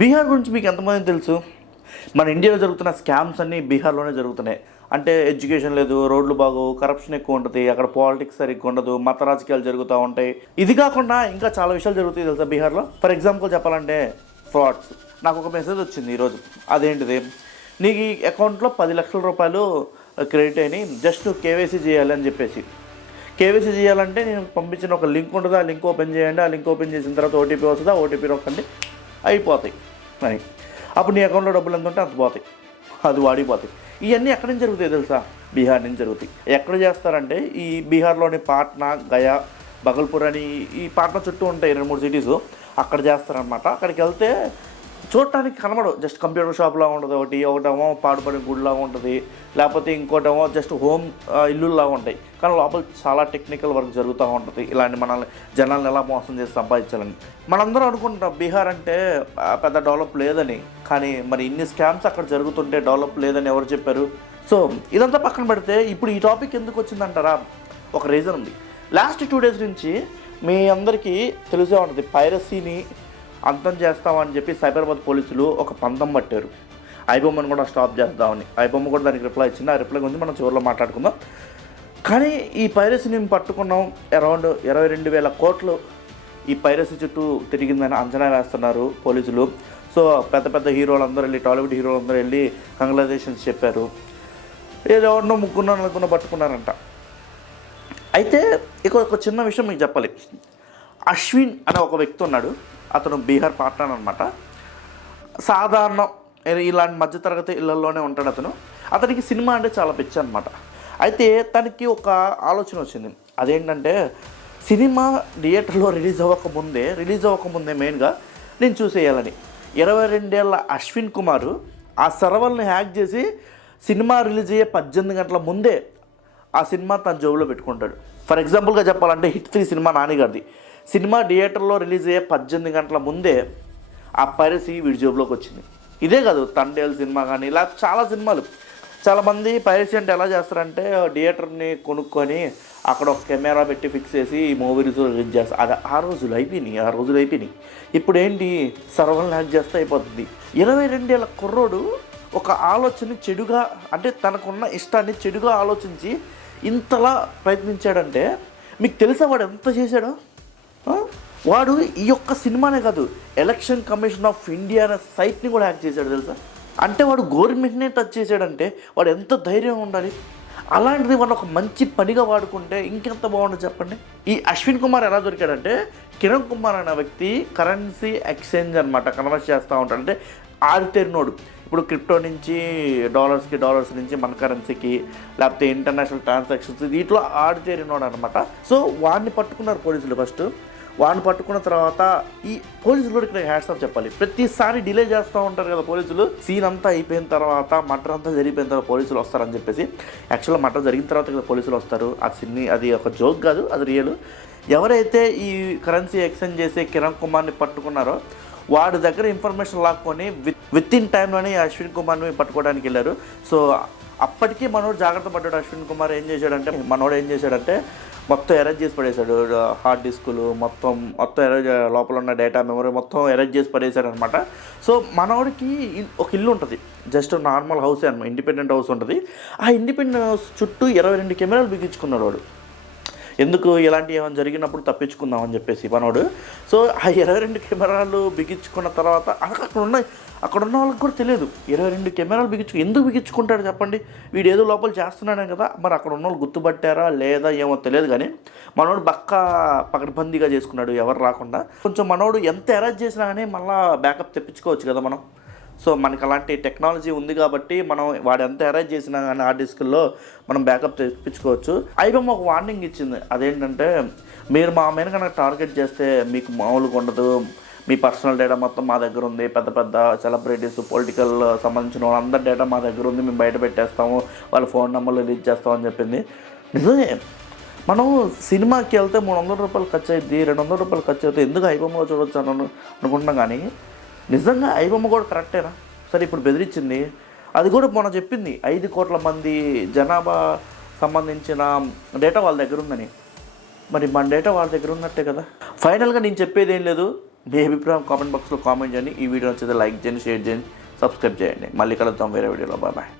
బీహార్ గురించి మీకు ఎంతమంది తెలుసు? మన ఇండియాలో జరుగుతున్న స్కామ్స్ అన్నీ బీహార్లోనే జరుగుతున్నాయి. అంటే ఎడ్యుకేషన్ లేదు, రోడ్లు బాగోవు, కరప్షన్ ఎక్కువ ఉంటుంది, అక్కడ పాలిటిక్స్ సరిగ్గా ఉండదు, మత రాజకీయాలు జరుగుతూ ఉంటాయి. ఇది కాకుండా ఇంకా చాలా విషయాలు జరుగుతాయి తెలుసా బీహార్లో. ఫర్ ఎగ్జాంపుల్ చెప్పాలంటే ఫ్రాడ్స్. నాకు ఒక మెసేజ్ వచ్చింది ఈరోజు. అదేంటిది, నీకు ఈ అకౌంట్లో 10 లక్షల రూపాయలు క్రెడిట్ అయినాయి, జస్ట్ నువ్వు కేవైసీ చేయాలి అని చెప్పేసి. కేవైసీ చేయాలంటే నేను పంపించిన ఒక లింక్ ఉంటుంది, ఆ లింక్ ఓపెన్ చేయండి, ఆ లింక్ ఓపెన్ చేసిన తర్వాత ఓటీపీ వస్తుంది, ఆ ఓటీపీ నొక్కండి, అయిపోతాయి అని. అప్పుడు నీ అకౌంట్లో డబ్బులు ఎంత ఉంటే అంత పోతాయి, అది వాడిపోతాయి. ఇవన్నీ ఎక్కడి నుంచి జరుగుతాయి తెలుసా? బీహార్ నుంచి జరుగుతాయి. ఎక్కడ చేస్తారంటే ఈ బీహార్లోని పాట్నా, గయా, బగల్పూర్ అని ఈ పాట్నా చుట్టూ ఉంటాయి 2-3 సిటీస్, అక్కడ చేస్తారనమాట. అక్కడికి వెళ్తే చూడటానికి కనబడవు, జస్ట్ కంప్యూటర్ షాప్లా ఉంటుంది ఒకటేమో పాడుపడిన గుడిలాగా ఉంటుంది, లేకపోతే ఇంకోటేమో జస్ట్ హోమ్ ఇల్లులాగా ఉంటాయి. కానీ లోపల చాలా టెక్నికల్ వర్క్ జరుగుతూ ఉంటుంది. ఇలాంటి మనల్ని జనాలను ఎలా మోసం చేసి సంపాదించాలని మనందరం అనుకుంటాం బీహార్ అంటే పెద్ద డెవలప్ లేదని. కానీ మరి ఇన్ని స్కామ్స్ అక్కడ జరుగుతుంటే డెవలప్ లేదని ఎవరు చెప్పారు? సో ఇదంతా పక్కన పెడితే ఇప్పుడు ఈ టాపిక్ ఎందుకు వచ్చిందంటారా? ఒక రీజన్ ఉంది. లాస్ట్ 2 days నుంచి మీ అందరికీ తెలిసే ఉంటుంది, పైరసీని అంతం చేస్తామని చెప్పి సైబరాబాద్ పోలీసులు ఒక పంతం పట్టారు. ఐబొమ్మను కూడా స్టాప్ చేద్దామని. ఐబొమ్మ కూడా దానికి రిప్లై ఇచ్చింది. ఆ రిప్లై గురించి మనం చివరిలో మాట్లాడుకుందాం. కానీ ఈ పైరసీని మేము పట్టుకున్నాం, అరౌండ్ 22,000 కోట్లు ఈ పైరసీ చుట్టూ తిరిగిందని అంచనా వేస్తున్నారు పోలీసులు. సో పెద్ద పెద్ద హీరోలు అందరూ వెళ్ళి, టాలీవుడ్ హీరోలు అందరూ వెళ్ళి కంగ్రాచులేషన్స్ చెప్పారు. ఎవరినో 3-4 పట్టుకున్నారంట. అయితే ఇక ఒక చిన్న విషయం మీకు చెప్పాలి. అశ్విన్ అనే ఒక వ్యక్తి ఉన్నాడు. అతను బీహార్ పాట్నా అనమాట. సాధారణ ఇలాంటి మధ్యతరగతి ఇళ్లలోనే ఉంటాడు అతను. అతనికి సినిమా అంటే చాలా పిచ్చి అనమాట. అయితే తనకి ఒక ఆలోచన వచ్చింది. అదేంటంటే సినిమా థియేటర్లో రిలీజ్ అవ్వకముందే మెయిన్గా నేను చూసేయాలని. 22 ఏళ్ల అశ్విన్ కుమార్ ఆ సర్వర్ని హ్యాక్ చేసి సినిమా రిలీజ్ అయ్యే 18 గంటల ముందే ఆ సినిమా తన జోబులో పెట్టుకుంటాడు. ఫర్ ఎగ్జాంపుల్గా చెప్పాలంటే హిట్ 3 సినిమా నానిగారిది. సినిమా థియేటర్లో రిలీజ్ అయ్యే 18 గంటల ముందే ఆ పైరసీ వీడి జోబులోకి వచ్చింది. ఇదే కాదు, తండేల్ సినిమా కానీ ఇలా చాలా సినిమాలు. చాలామంది పైరసీ అంటే ఎలా చేస్తారంటే థియేటర్ని కొనుక్కొని అక్కడ ఒక కెమెరా పెట్టి ఫిక్స్ చేసి ఈ మూవీ రిలీజ్ చేస్తారు. అది ఆ రోజులు అయిపోయినాయి. ఇప్పుడు ఏంటి, సర్వర్ని హ్యాక్ చేస్తే అయిపోతుంది. 22 ఏళ్ల కుర్రోడు ఒక ఆలోచన చెడుగా, అంటే తనకున్న ఇష్టాన్ని చెడుగా ఆలోచించి ఇంతలా ప్రయత్నించాడంటే మీకు తెలుసా వాడు ఎంత చేశాడో? వాడు ఈ యొక్క సినిమానే కాదు, ఎలక్షన్ కమిషన్ ఆఫ్ ఇండియా అనే సైట్ని కూడా హ్యాక్ చేశాడు తెలుసా. అంటే వాడు గవర్నమెంట్నే టచ్ చేశాడంటే వాడు ఎంత ధైర్యం ఉండాలి. అలాంటిది వాడు ఒక మంచి పనిగా వాడుకుంటే ఇంకెంత బాగుంటుంది చెప్పండి. ఈ అశ్విన్ కుమార్ ఎలా దొరికాడంటే, కిరణ్ కుమార్ అనే వ్యక్తి కరెన్సీ ఎక్స్చేంజ్ అనమాట కన్వర్ట్ చేస్తూ ఉంటాడు. అంటే ఆరితేరినోడు. ఇప్పుడు క్రిప్టో నుంచి డాలర్స్ నుంచి మన కరెన్సీకి, లేకపోతే ఇంటర్నేషనల్ ట్రాన్సాక్షన్స్, వీటిలో ఆరితేరినోడు అనమాట. సో వాడిని పట్టుకున్నారు పోలీసులు. ఫస్ట్ వాడిని పట్టుకున్న తర్వాత ఈ పోలీసులు కూడా ఇక్కడ హ్యాట్స్ ఆఫ్ చెప్పాలి. ప్రతిసారి డిలే చేస్తూ ఉంటారు కదా పోలీసులు. సీన్ అంతా అయిపోయిన తర్వాత, మర్డర్ అంతా జరిగిపోయిన తర్వాత పోలీసులు వస్తారని చెప్పేసి. యాక్చువల్గా మర్డర్ జరిగిన తర్వాత కదా పోలీసులు వస్తారు. అది ఒక జోక్ కాదు, అది రియల్. ఎవరైతే ఈ కరెన్సీ ఎక్స్చేంజ్ చేసే కిరణ్ కుమార్ని పట్టుకున్నారో వాడి దగ్గర ఇన్ఫర్మేషన్ లాక్కొని విత్ ఇన్ టైంలోనే అశ్విన్ కుమార్ని పట్టుకోవడానికి వెళ్ళారు. సో అప్పటికీ మనోడు జాగ్రత్త పడ్డాడు. అశ్విన్ కుమార్ ఏం చేశాడంటే మొత్తం ఎరేజ్ చేసి పడేశాడు. హార్డ్ డిస్కులు మొత్తం ఎరేజ్, లోపల ఉన్న డేటా మెమరీ మొత్తం ఎరేజ్ చేసి పడేశాడు అనమాట. సో మనోడికి ఒక ఇల్లు ఉంటుంది, జస్ట్ నార్మల్ హౌసే అనమాట, ఇండిపెండెంట్ హౌస్ ఉంటుంది. ఆ ఇండిపెండెంట్ హౌస్ చుట్టూ 22 కెమెరాలు బిగించుకున్నాడు వాడు. ఎందుకు, ఇలాంటి ఏమైనా జరిగినప్పుడు తప్పించుకుందామని చెప్పేసి మనోడు. సో ఆ 22 కెమెరాలు బిగించుకున్న తర్వాత అక్కడ ఉన్న వాళ్ళకి కూడా తెలియదు 22 కెమెరాలు ఎందుకు బిగించుకుంటాడు చెప్పండి. వీడు ఏదో లోపల చేస్తున్నాడే కదా. మరి అక్కడ ఉన్న వాళ్ళు గుర్తుపట్టారా లేదా ఏమో తెలియదు. కానీ మనోడు పకడ్బందీగా చేసుకున్నాడు, ఎవరు రాకుండా. కొంచెం మనోడు ఎంత అరేంజ్ చేసినా కానీ మళ్ళీ బ్యాకప్ తెప్పించుకోవచ్చు కదా మనం. సో మనకి అలాంటి టెక్నాలజీ ఉంది కాబట్టి మనం వాడు ఎంత అరేంజ్ చేసినా కానీ హార్డ్ డిస్కుల్లో మనం బ్యాకప్ తెప్పించుకోవచ్చు. ఐబొమ్మ ఒక వార్నింగ్ ఇచ్చింది. అదేంటంటే, మీరు మా మీద కనుక టార్గెట్ చేస్తే మీకు మామూలుగా ఉండదు, మీ పర్సనల్ డేటా మొత్తం మా దగ్గర ఉంది, పెద్ద పెద్ద సెలబ్రిటీస్, పొలిటికల్ సంబంధించిన వాళ్ళందరి డేటా మా దగ్గర ఉంది, మేము బయట పెట్టేస్తాము, వాళ్ళ ఫోన్ నెంబర్లు రిలీజ్ చేస్తామని చెప్పింది. నిజమే, మనం సినిమాకి వెళ్తే 300 రూపాయలు ఖర్చు అయ్యింది, 200 రూపాయలు ఖర్చు అవుతుంది, ఎందుకు ఐబొమ్మలో చూడొచ్చు అనుకుంటున్నాం. కానీ నిజంగా ఐబొమ్మ కూడా కరెక్టేనా? సరే, ఇప్పుడు బెదిరించింది, అది కూడా మొన్న చెప్పింది 5 కోట్ల మంది జనాభా సంబంధించిన డేటా వాళ్ళ దగ్గర ఉందని. మరి మన డేటా వాళ్ళ దగ్గర ఉన్నట్టే కదా. ఫైనల్గా నేను చెప్పేది ఏం లేదు, మీ అభిప్రాయం కామెంట్ బాక్స్లో కామెంట్ చేయండి. ఈ వీడియో నచ్చితే లైక్ చేయండి, షేర్ చేయండి, సబ్స్క్రైబ్ చేయండి. మళ్ళీ కలుద్దాం వేరే వీడియోలో. బాయ్.